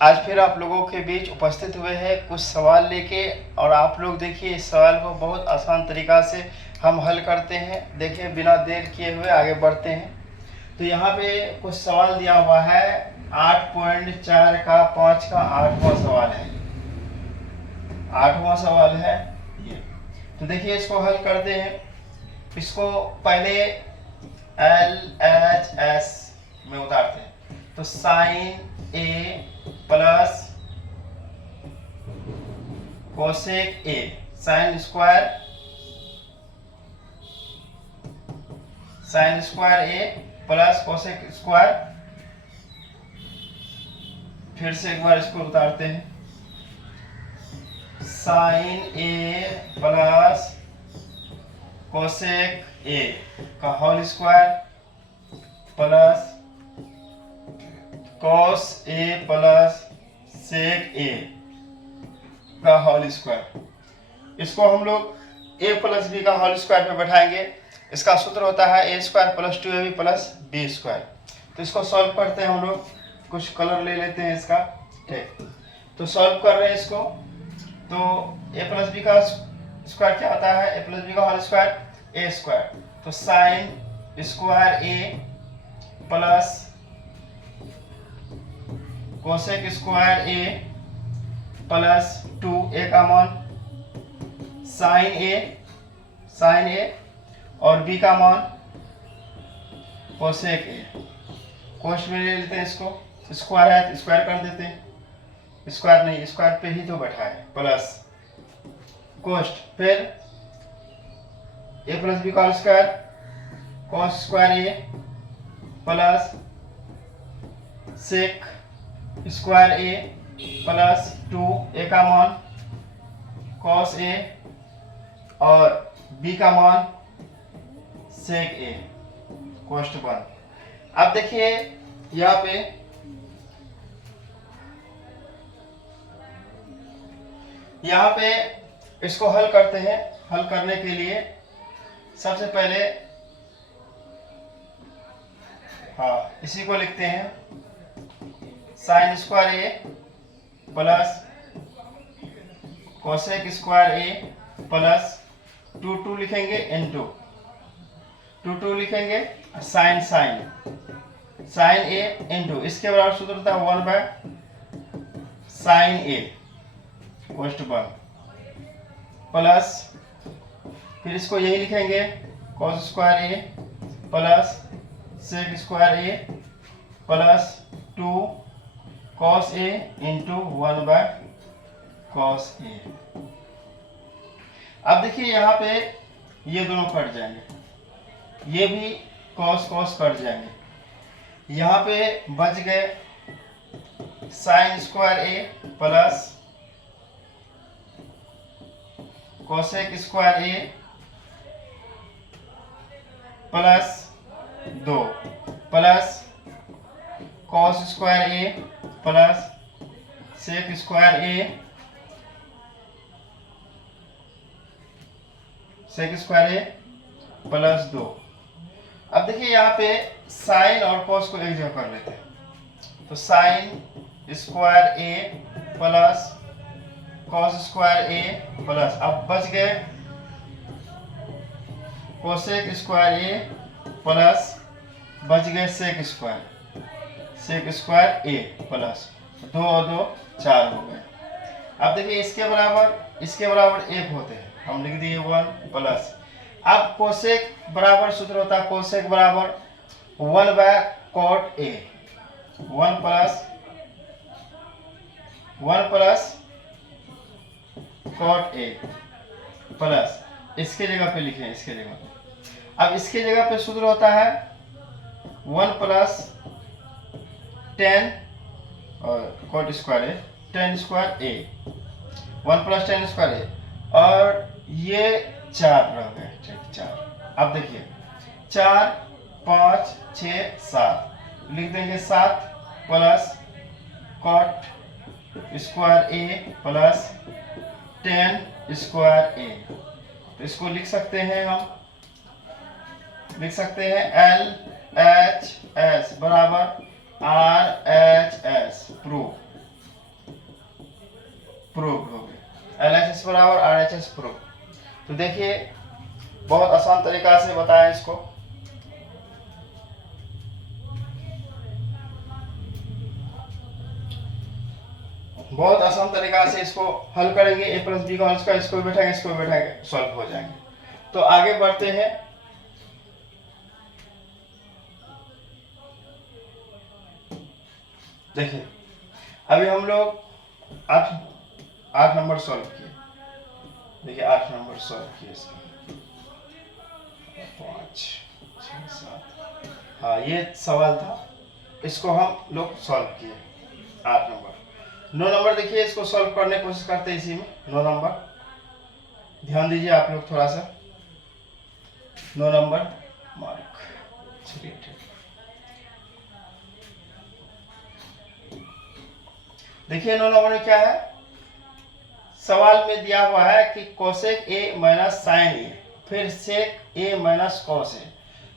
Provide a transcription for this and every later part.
आज फिर आप लोगों के बीच उपस्थित हुए हैं कुछ सवाल लेके। और आप लोग देखिए इस सवाल को बहुत आसान तरीक़ा से हम हल करते हैं। देखिए बिना देर किए हुए आगे बढ़ते हैं। तो यहाँ पे कुछ सवाल दिया हुआ है 8.4 का 5 का 8वां सवाल है। 8वां सवाल है ये। तो देखिए इसको हल करते हैं। इसको पहले LHS में उतारते हैं। तो sine A plus cosec A, sine square A plus cosec square. फिर से एक बार इसको उतारते हैं। Sine A plus cosec A का whole square plus cos A plus sec A का होल स्क्वायर। इसको हम लोग ए प्लस बी का होल स्क्वायर पे बैठाएंगे। इसका सूत्र होता है A square plus 2ab plus B square. तो इसको सॉल्व करते हैं हम लोग। कुछ कलर ले लेते हैं इसका। ठीक, तो सॉल्व कर रहे हैं इसको। तो ए प्लस बी का स्क्वायर क्या होता है? ए प्लस बी का होल स्क्वायर ए स्क्वायर। तो sign square A plus cosec square A plus 2a का मान साइन ए और b का मान कोसेक ए। कोष्ठ में ले लेते हैं इसको। स्क्वायर है तो स्क्वायर कर देते हैं। स्क्वायर नहीं, स्क्वायर पे ही तो बैठा है प्लस कोष्ठ। फिर a प्लस बी का square cos square A plus sec square A plus 2a का मान कॉस ए और b का मान सेक ए कोष्ठ बन। अब देखिए यहाँ पे इसको हल करते हैं। हल करने के लिए सबसे पहले इसी को लिखते हैं sign square A plus cosec square A plus 2 लिखेंगे इनटू 2 लिखेंगे साइन ए इनटू इसके बराबर सूत्र होता है 1/साइन ए कोष्ठ बन प्लस फिर इसको यही लिखेंगे cos square A plus sec square A plus 2 cos A into 1/कॉस ए। अब देखिए यहाँ पे ये दोनों कट जाएंगे, ये भी कॉस कट जाएंगे। यहाँ पे बच गए sign square A plus cosec square A plus 2 plus cos square A plus sec square A plus 2। अब देखिए यहाँ पे साइन और कॉस को एक जगह कर लेते हैं। तो sign square A plus cos square A plus अब बच गए कोसेक स्क्वायर ए प्लस बच गए सेक स्क्वायर ए प्लस 2 और 2 4 हो गए। अब देखिए इसके बराबर 1 होते हैं, हम लिख दिए 1 प्लस। अब कोसेक बराबर सूत्र होता है कोसेक बराबर 1/कॉट ए 1 प्लस कॉट ए प्लस इसके जगह पे लिखे इसके जगह पे। अब इसके जगह पे सूत्र होता है 1 प्लस 10 और कॉट स्क्वायर ए 10 स्क्वायर ए 1 प्लस 10 स्क्वायर ए और ये 4 रह गए। ठीक 4। अब देखिए 4 5 6 7 लिख देंगे 7 plus cot square A plus 10 square ए। तो इसको लिख सकते हैं LHS बराबर RHS प्रूफ प्रूफ हो गए। LHS बराबर RHS प्रूफ। तो देखिए बहुत आसान तरीका से बताएं इसको। बहुत आसान तरीका से इसको हल करेंगे। a प्लस बी का होल स्क्वायर, इसको बैठाएंगे, इसको बैठाएंगे, सॉल्व हो जाएंगे। तो आगे बढ़ते हैं। देखिए अभी हम लोग 8 नंबर सॉल्व किए। देखिए 8 नंबर सॉल्व किए इसका 5 6 7। हाँ ये सवाल था, इसको हम लोग सॉल्व किए 8 नंबर। 9 नंबर देखिए इसको सॉल्व करने की कोशिश करते हैं। इसी में 9 नंबर ध्यान दीजिए आप लोग थोड़ा सा। 9 नंबर मार्क। चलिए ठीक। देखिए 9 नंबर में क्या है, सवाल में दिया हुआ है कि कोसेक a माइनस साइन ए, फिर सेक a माइनस कॉस ए।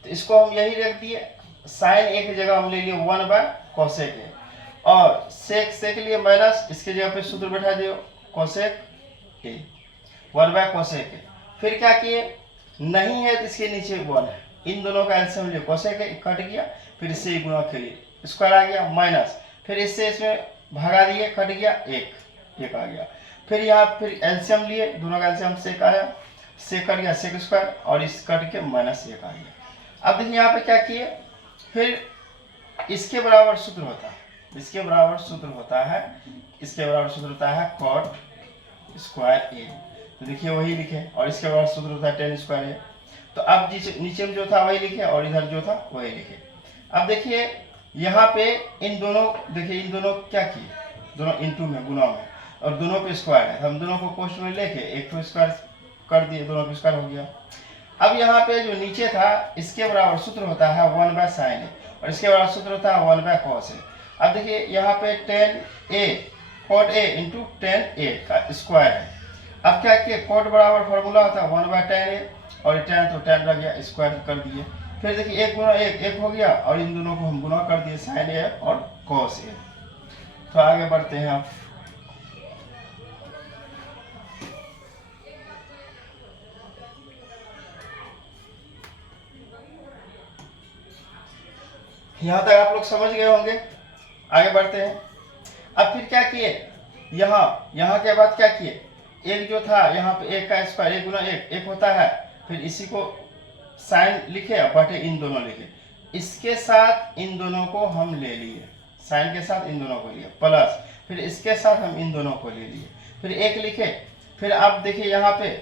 तो इसको हम यही रख दिए, साइन ए की जगह हम ले लिए 1 बाय कोसेक ए, और सेक के लिए माइनस, इसके जगह पे सूत्र बैठा दियो कोसेक ए 1 बाय कोसेक ए। फिर क्या किए, नहीं है तो इसके नीचे 1 है, इन दोनों का एलसीएम लिए कोसेक ए कट गया, फिर इससे गुणा के लिए स्क्वायर आ गया माइनस, फिर इससे इसमें भागा दिए कट गया 1 आ गया। फिर यहाँ फिर एलसीएम लिए, दोनों का एलसीएम सेक आया, सेक कट गया सेक स्क्वायर, और इस कट के माइनस 1 आ गया। अब देखिए यहाँ पे क्या किए, फिर इसके बराबर सूत्र होता है, इसके बराबर सूत्र होता है, इसके बराबर सूत्र होता है कॉट स्क्वायर ए। तो देखिए वही लिखे, और इसके बराबर सूत्र होता है टेन स्क्वायर ए। तो अब नीचे में जो था वही लिखे, और इधर जो था वही लिखे। अब देखिए यहाँ पे इन दोनों, देखिए इन दोनों क्या किए, दोनों इनटू में गुणा में, और दोनों पे स्क्वायर है, हम दोनों को कोष्ठ में लेके एक तो स्क्वायर कर दिए, दोनों पे स्क्वायर हो गया। अब यहाँ पे जो नीचे था इसके बराबर सूत्र होता है 1 बाय साइन ए, और इसके बराबर सूत्र होता है 1 बाय कॉस ए। अब देखिए यहाँ पे 10a cot a into 10a का स्क्वायर है। अब क्या किए, कॉट बराबर फॉर्मूला होता है 1 बाय 10a, और 10 तो 10 रह गया, स्क्वायर कर दिए। फिर देखिए 1 गुना 1 हो गया, और इन दोनों को हम गुना कर दिए साइन ए और कॉस ए। तो आगे बढ़ते हैं आप। यहाँ तक आप लोग समझ गए होंगे, आगे बढ़ते हैं। अब फिर क्या किए, यहाँ के बाद क्या किए, एक जो था यहाँ पे 1 का स्क्वायर 1 गुना 1 होता है, फिर इसी को साइन लिखे और बटे इन दोनों लिखे, इसके साथ इन दोनों को हम ले लिए, साइन के साथ इन दोनों को लिए प्लस, फिर इसके साथ हम इन दोनों को ले लिए, फिर 1 लिखे। फिर आप देखिए यहाँ पे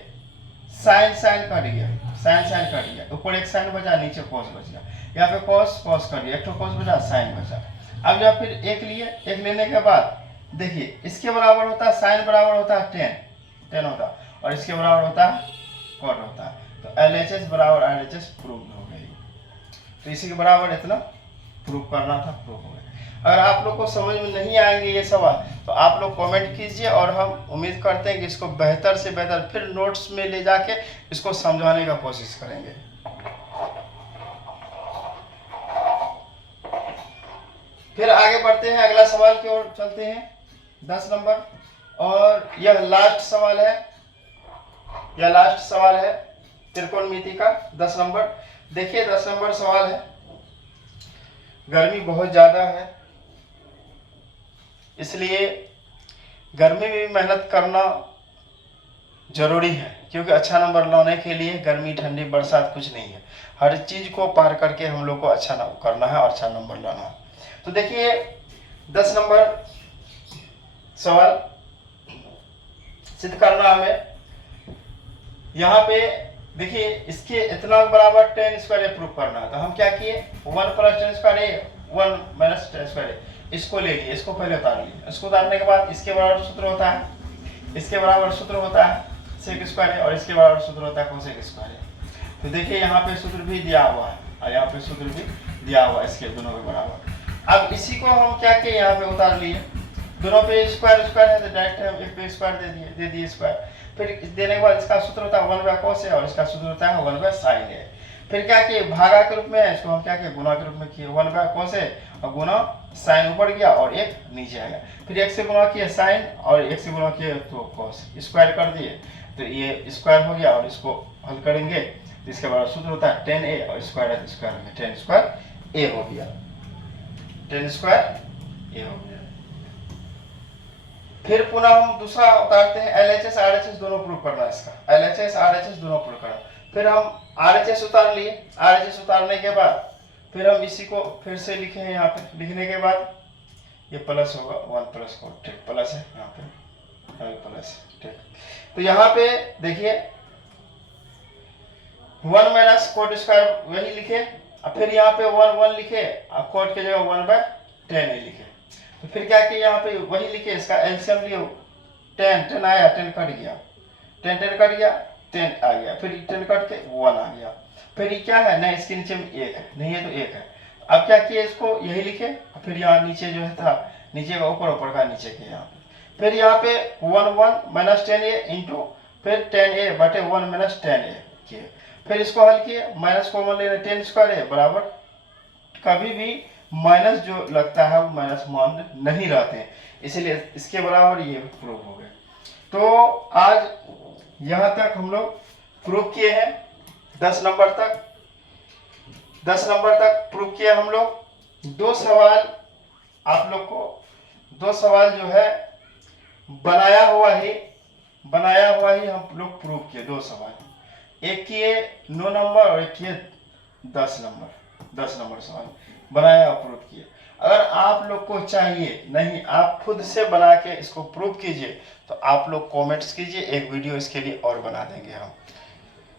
साइन कट गया, साइन कट गया, ऊपर एक साइन बचा, नीचे कॉस बच गया, यहाँ पे कॉस कट गया, एक तो कॉस बचा, साइन बचा। अब जब फिर 1 लिए, 1 लेने के बाद देखिए इसके बराबर होता है, साइन बराबर होता है 10 होता है, और इसके बराबर होता है कॉट होता है। तो LHS बराबर RHS प्रूव हो गई। तो इसी के बराबर इतना प्रूव करना था, प्रूव हो गया। अगर आप लोग को समझ में नहीं आएंगे ये सवाल तो आप लोग कमेंट कीजिए, और हम उम्मीद करते हैं कि इसको बेहतर से बेहतर फिर नोट्स में ले जाके इसको समझाने का कोशिश करेंगे। फिर आगे बढ़ते हैं, अगला सवाल की ओर चलते हैं, 10 नंबर, और यह लास्ट सवाल है, यह लास्ट सवाल है त्रिकोणमिति का 10 नंबर। देखिए 10 नंबर सवाल है, गर्मी बहुत ज़्यादा है, इसलिए गर्मी में भी मेहनत करना जरूरी है, क्योंकि अच्छा नंबर लाने के लिए गर्मी ठंडी बरसात कुछ नहीं है, हर चीज़ को पार करके हम लोग को अच्छा करना है और अच्छा नंबर लाना है। तो देखिए 10 नंबर सवाल सिद्ध करना हमें। यहाँ पे देखिए इसके इतना बराबर 10 स्क्वायर ए प्रूफ करना है, तो हम क्या किए, 1 प्लस 10 स्क्वायर ए 1 माइनस 10 स्क्वायर ए, इसको ले लिए, इसको पहले उतार लिए। इसको उतारने के बाद इसके बराबर सूत्र होता है, इसके बराबर सूत्र होता है सेक स्क्वायर ए, और इसके बराबर सूत्र होता है कोसेक स्क्वायर ए। तो देखिए यहाँ पे सूत्र भी दिया हुआ है, और यहाँ पे सूत्र भी दिया हुआ है इसके दोनों के बराबर। अब इसी को हम क्या किए, यहाँ पे उतार लिए, दोनों पे स्क्वायर है तो डायरेक्ट हम एक पे स्क्वायर दे दिए स्क्वायर। फिर देने के बाद इसका सूत्र होता है 1 बाय कॉस ए, और इसका सूत्र होता है 1 बाय साइन ए। फिर क्या किए, भागा के रूप में, इसको हम क्या किए, गुणा के रूप में किए, 1 बाय कॉस ए और गुणा साइन ऊपर गया और एक नीचे आ गया। फिर एक से गुणा किया साइन और एक से गुणा किया तो कॉस, स्क्वायर कर दिए तो ये स्क्वायर हो गया और इसको हल करेंगे तो इसके बाद सूत्र होता है tan a और स्क्वायर है स्क्वायर में tan स्क्वायर a हो गया, tan स्क्वायर a हो गया। फिर पुनः हम दूसरा उतारते हैं, LHS RHS दोनों प्रूव करना है इसका, LHS RHS दोनों प्रूव करना। फिर हम RHS उतार लिए, RHS उतारने के बाद फिर हम इसी को फिर से लिखे हैं यहाँ पे, लिखने के बाद ये प्लस होगा 1 प्लस को, ठीक प्लस है यहाँ पे प्लस, ठीक। तो यहाँ पे देखिए 1 माइनस कोट स्क्वायर वही लिखे, और फिर यहाँ पे 1 लिखे, अब कोट की जगह 1/10 ही लिखे। तो फिर क्या किया यहाँ पे वही लिखे, इसका एलसीएम लिए 10 आया, 10 कट गया, 10 कट गया, 10 आ गया, फिर 10 कट के 1 आ गया। फिर ये क्या है ना, इसके नीचे में 1 है, नहीं है तो 1 है। अब क्या किया, इसको यही लिखे, फिर यहाँ नीचे जो है था नीचे का ऊपर, ऊपर का नीचे के यहाँ पे, फिर यहाँ पे 1 माइनस 10a इंटू फिर 10a बटे 1 माइनस 10a किए। फिर इसको हल किए, माइनस कॉमन ले रहे, 10 स्क्वायर है बराबर, कभी भी माइनस जो लगता है वो माइनस मान नहीं रहते हैं, इसीलिए इसके बराबर ये प्रूव हो गए। तो आज यहाँ तक हम लोग प्रूव किए हैं, 10 नंबर तक, 10 नंबर तक प्रूव किया हम लोग। 2 सवाल आप लोग को, 2 सवाल जो है बनाया हुआ ही हम लोग प्रूव किए, 2 सवाल, एक किए 9 नंबर और एक किए 10 नंबर सवाल बनाया और प्रूव किए। अगर आप लोग को चाहिए, नहीं आप खुद से बना के इसको प्रूव कीजिए, तो आप लोग कमेंट्स कीजिए, एक वीडियो इसके लिए और बना देंगे हम।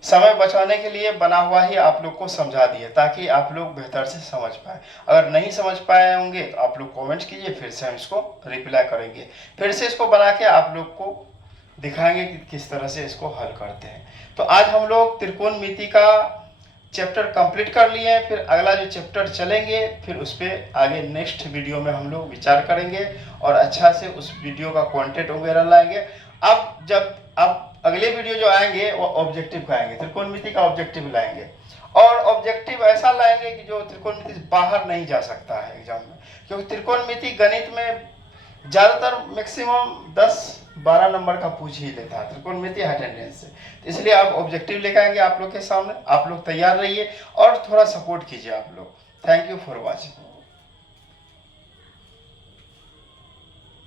समय बचाने के लिए बना हुआ ही आप लोग को समझा दिए, ताकि आप लोग बेहतर से समझ पाए। अगर नहीं समझ पाए होंगे तो आप लोग कमेंट्स कीजिए, फिर से हम इसको रिप्लाई करेंगे, फिर से इसको बना के आप लोग को दिखाएंगे कि किस तरह से इसको हल करते हैं। तो आज हम लोग त्रिकोणमिति का चैप्टर कंप्लीट कर लिए हैं, फिर अगला जो चैप्टर चलेंगे फिर उस पर आगे नेक्स्ट वीडियो में हम लोग विचार करेंगे और अच्छा से उस वीडियो का कंटेंट वगैरह लाएंगे। अब अगले वीडियो जो आएंगे वो ऑब्जेक्टिव का आएंगे, त्रिकोणमिति का ऑब्जेक्टिव लाएंगे, और ऑब्जेक्टिव ऐसा लाएंगे कि जो त्रिकोणमिति से बाहर नहीं जा सकता है एग्जाम में, क्योंकि त्रिकोणमिति गणित में ज़्यादातर मैक्सिमम 10-12 नंबर का पूछ ही लेता है, त्रिकोणमिति अटेंडेंस से। इसलिए आप ऑब्जेक्टिव लेकर आएंगे आप लोग के सामने, आप लोग तैयार रहिए और थोड़ा सपोर्ट कीजिए आप लोग। Thank you for watching.